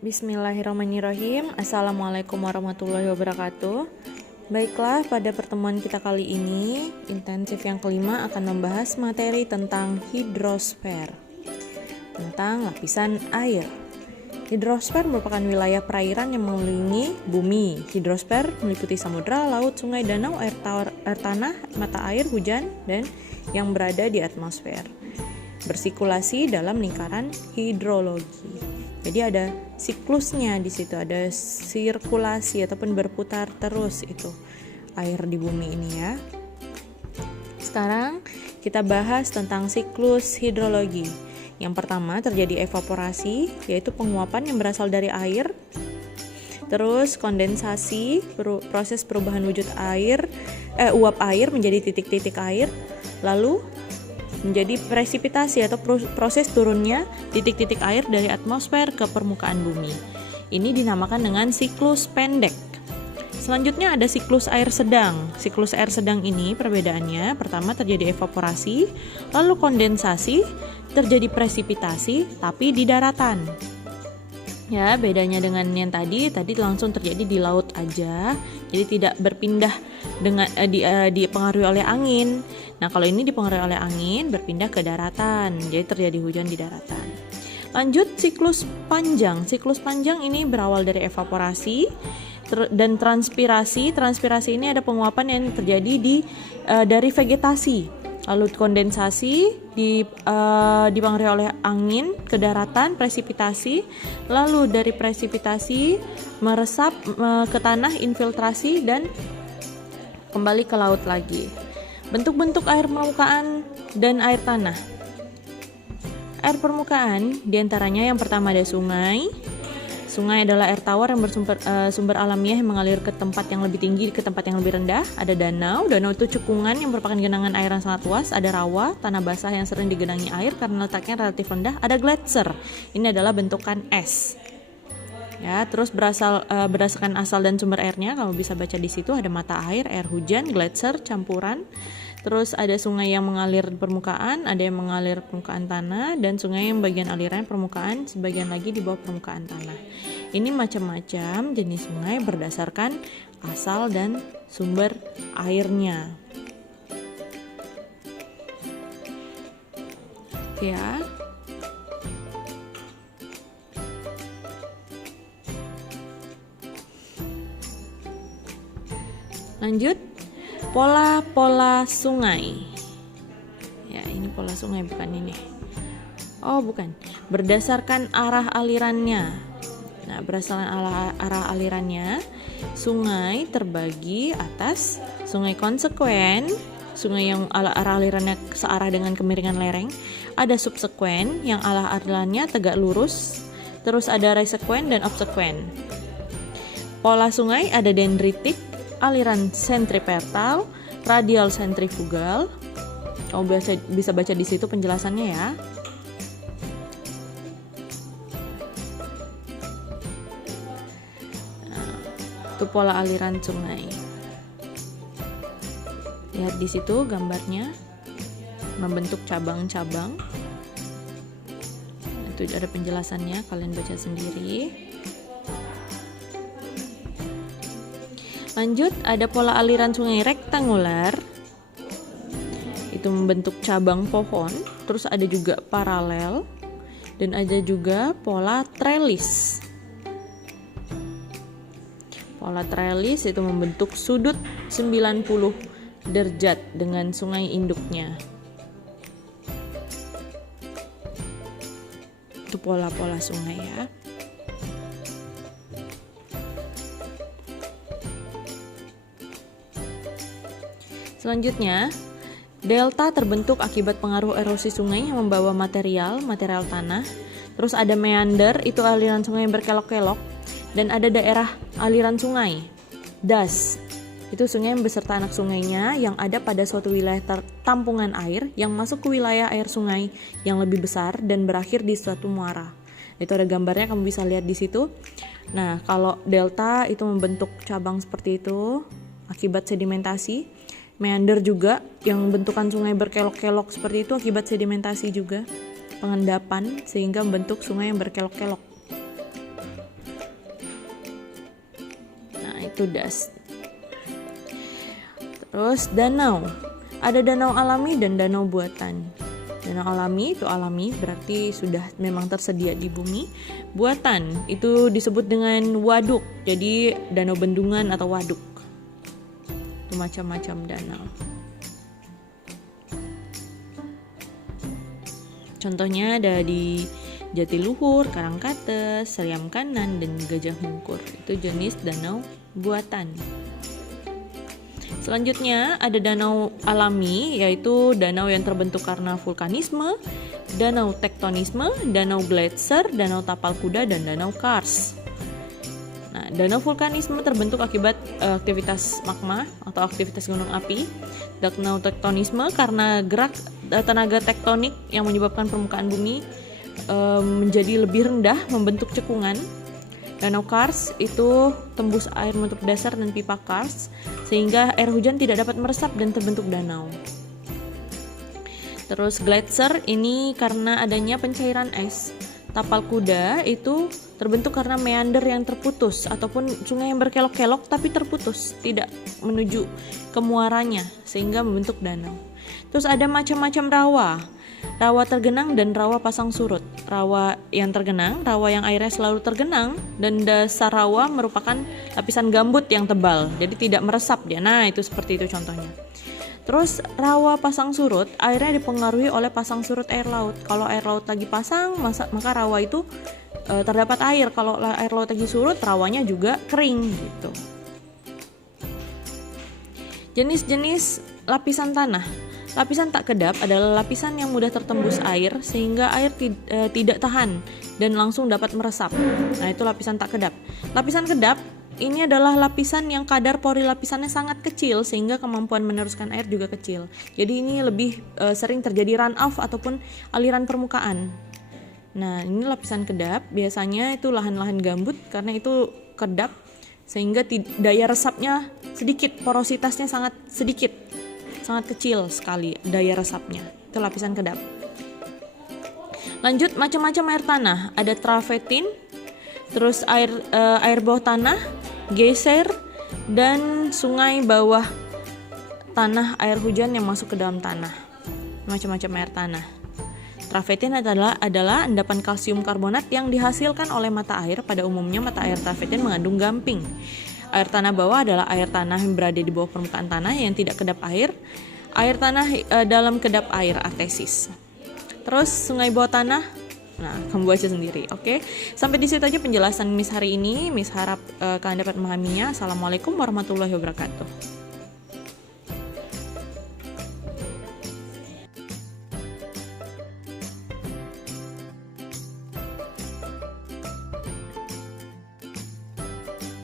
Bismillahirrahmanirrahim. Assalamualaikum warahmatullahi wabarakatuh. Baiklah, pada pertemuan kita kali ini, intensif yang kelima akan membahas materi tentang hidrosfer, tentang lapisan air. Hidrosfer merupakan wilayah perairan yang mengelilingi bumi. Hidrosfer meliputi samudra, laut, sungai, danau, air tanah, mata air, hujan, dan yang berada di atmosfer. Bersirkulasi dalam lingkaran hidrologi. Jadi ada siklusnya di situ, ada sirkulasi ataupun berputar terus itu air di bumi ini ya. Sekarang kita bahas tentang siklus hidrologi. Yang pertama terjadi evaporasi, yaitu penguapan yang berasal dari air. Terus kondensasi, proses perubahan wujud air, uap air menjadi titik-titik air. Lalu menjadi presipitasi atau proses turunnya titik-titik air dari atmosfer ke permukaan bumi. Ini dinamakan dengan siklus pendek. Selanjutnya ada siklus air sedang. Siklus air sedang ini perbedaannya, pertama terjadi evaporasi, lalu kondensasi, terjadi presipitasi tapi di daratan. Ya, bedanya dengan yang tadi langsung terjadi di laut aja, jadi tidak berpindah dengan dipengaruhi oleh angin. Nah, kalau ini dipengaruhi oleh angin, berpindah ke daratan, jadi terjadi hujan di daratan. Lanjut, siklus panjang. Siklus panjang ini berawal dari evaporasi dan transpirasi. Transpirasi ini ada penguapan yang terjadi dari vegetasi. Lalu kondensasi dipengaruhi oleh angin ke daratan, presipitasi, lalu dari presipitasi meresap ke tanah, infiltrasi, dan kembali ke laut lagi. Bentuk-bentuk air permukaan dan air tanah. Air permukaan diantaranya yang pertama ada sungai. Sungai adalah air tawar yang bersumber alamiah yang mengalir ke tempat yang lebih tinggi, ke tempat yang lebih rendah. Ada danau. Danau itu cekungan yang merupakan genangan air yang sangat luas. Ada rawa, tanah basah yang sering digenangi air karena letaknya relatif rendah. Ada gletser. Ini adalah bentukan es. Ya, terus berdasarkan asal dan sumber airnya, kamu bisa baca di situ ada mata air, air hujan, gletser, campuran. Terus ada sungai yang mengalir di permukaan, ada yang mengalir permukaan tanah, dan sungai yang bagian aliran permukaan, sebagian lagi di bawah permukaan tanah. Ini macam-macam jenis sungai berdasarkan asal dan sumber airnya. Ya. Lanjut, pola-pola sungai. Ya, ini pola sungai bukan ini. Oh, bukan. Berdasarkan arah alirannya. Nah, berdasarkan arah alirannya, sungai terbagi atas sungai konsekuen, sungai yang arah alirannya searah dengan kemiringan lereng. Ada subsekuen yang arah alirannya tegak lurus. Terus ada resekuen dan obsekuen. Pola sungai ada dendritik, aliran sentripetal, radial sentrifugal. Kamu bisa baca di situ penjelasannya ya. Nah, itu pola aliran sungai. Lihat di situ gambarnya membentuk cabang-cabang. Itu ada penjelasannya, kalian baca sendiri. Lanjut, ada pola aliran sungai rektangular. Itu membentuk cabang pohon. Terus ada juga paralel. Dan ada juga pola trellis. Pola trellis itu membentuk sudut 90 derajat dengan sungai induknya. Itu pola-pola sungai ya. Selanjutnya, delta terbentuk akibat pengaruh erosi sungai yang membawa material tanah. Terus ada meander, itu aliran sungai yang berkelok-kelok. Dan ada daerah aliran sungai, das, itu sungai beserta anak sungainya yang ada pada suatu wilayah tampungan air yang masuk ke wilayah air sungai yang lebih besar dan berakhir di suatu muara. Itu ada gambarnya, kamu bisa lihat di situ. Nah, kalau delta itu membentuk cabang seperti itu akibat sedimentasi. Meander juga yang bentukan sungai berkelok-kelok seperti itu akibat sedimentasi juga, pengendapan sehingga membentuk sungai yang berkelok-kelok. yaitu dust. Terus danau. Ada danau alami dan danau buatan. Danau alami itu alami, berarti sudah memang tersedia di bumi. Buatan itu disebut dengan waduk, jadi danau bendungan atau waduk. Itu macam-macam danau. Contohnya ada di Jatiluhur, Karangkates, Seriam Kanan, dan Gajah Mungkur. Itu jenis danau buatan. Selanjutnya ada danau alami, yaitu danau yang terbentuk karena vulkanisme, danau tektonisme, danau gletser, danau tapal kuda, dan danau kars. Nah, danau vulkanisme terbentuk akibat aktivitas magma atau aktivitas gunung api. Danau tektonisme karena gerak tenaga tektonik yang menyebabkan permukaan bumi menjadi lebih rendah, membentuk cekungan. Danau kars itu tembus air menutup dasar dan pipa kars sehingga air hujan tidak dapat meresap dan terbentuk danau. Terus gletser ini karena adanya pencairan es. Tapal kuda itu terbentuk karena meander yang terputus ataupun sungai yang berkelok-kelok tapi terputus, tidak menuju ke muaranya sehingga membentuk danau. Terus ada macam-macam rawa. Rawa tergenang dan rawa pasang surut. Rawa yang tergenang, rawa yang airnya selalu tergenang, dan dasar rawa merupakan lapisan gambut yang tebal, jadi tidak meresap dia. Nah, itu seperti itu contohnya. Terus rawa pasang surut, airnya dipengaruhi oleh pasang surut air laut. Kalau air laut lagi pasang, maka rawa itu terdapat air. Kalau air laut lagi surut, rawanya juga kering gitu. Jenis-jenis lapisan tanah. Lapisan tak kedap adalah lapisan yang mudah tertembus air sehingga air tidak tahan dan langsung dapat meresap. Nah, itu lapisan tak kedap. Lapisan kedap ini adalah lapisan yang kadar pori lapisannya sangat kecil sehingga kemampuan meneruskan air juga kecil. Jadi ini lebih sering terjadi run off ataupun aliran permukaan. Nah, ini lapisan kedap, biasanya itu lahan-lahan gambut karena itu kedap sehingga daya resapnya sedikit, porositasnya sangat sedikit. Sangat kecil sekali daya resapnya. Itu lapisan kedap. Lanjut, macam-macam air tanah. Ada travertin, terus air bawah tanah, geyser, dan sungai bawah tanah air hujan yang masuk ke dalam tanah. Macam-macam air tanah. Travertin adalah endapan kalsium karbonat yang dihasilkan oleh mata air. Pada umumnya mata air travertin mengandung gamping. Air tanah bawah adalah air tanah yang berada di bawah permukaan tanah yang tidak kedap air. Air tanah dalam kedap air, atesis. Terus sungai bawah tanah. Nah, kamu baca sendiri, oke? Sampai di situ aja penjelasan Miss hari ini. Miss harap kalian dapat memahaminya. Assalamualaikum warahmatullahi wabarakatuh.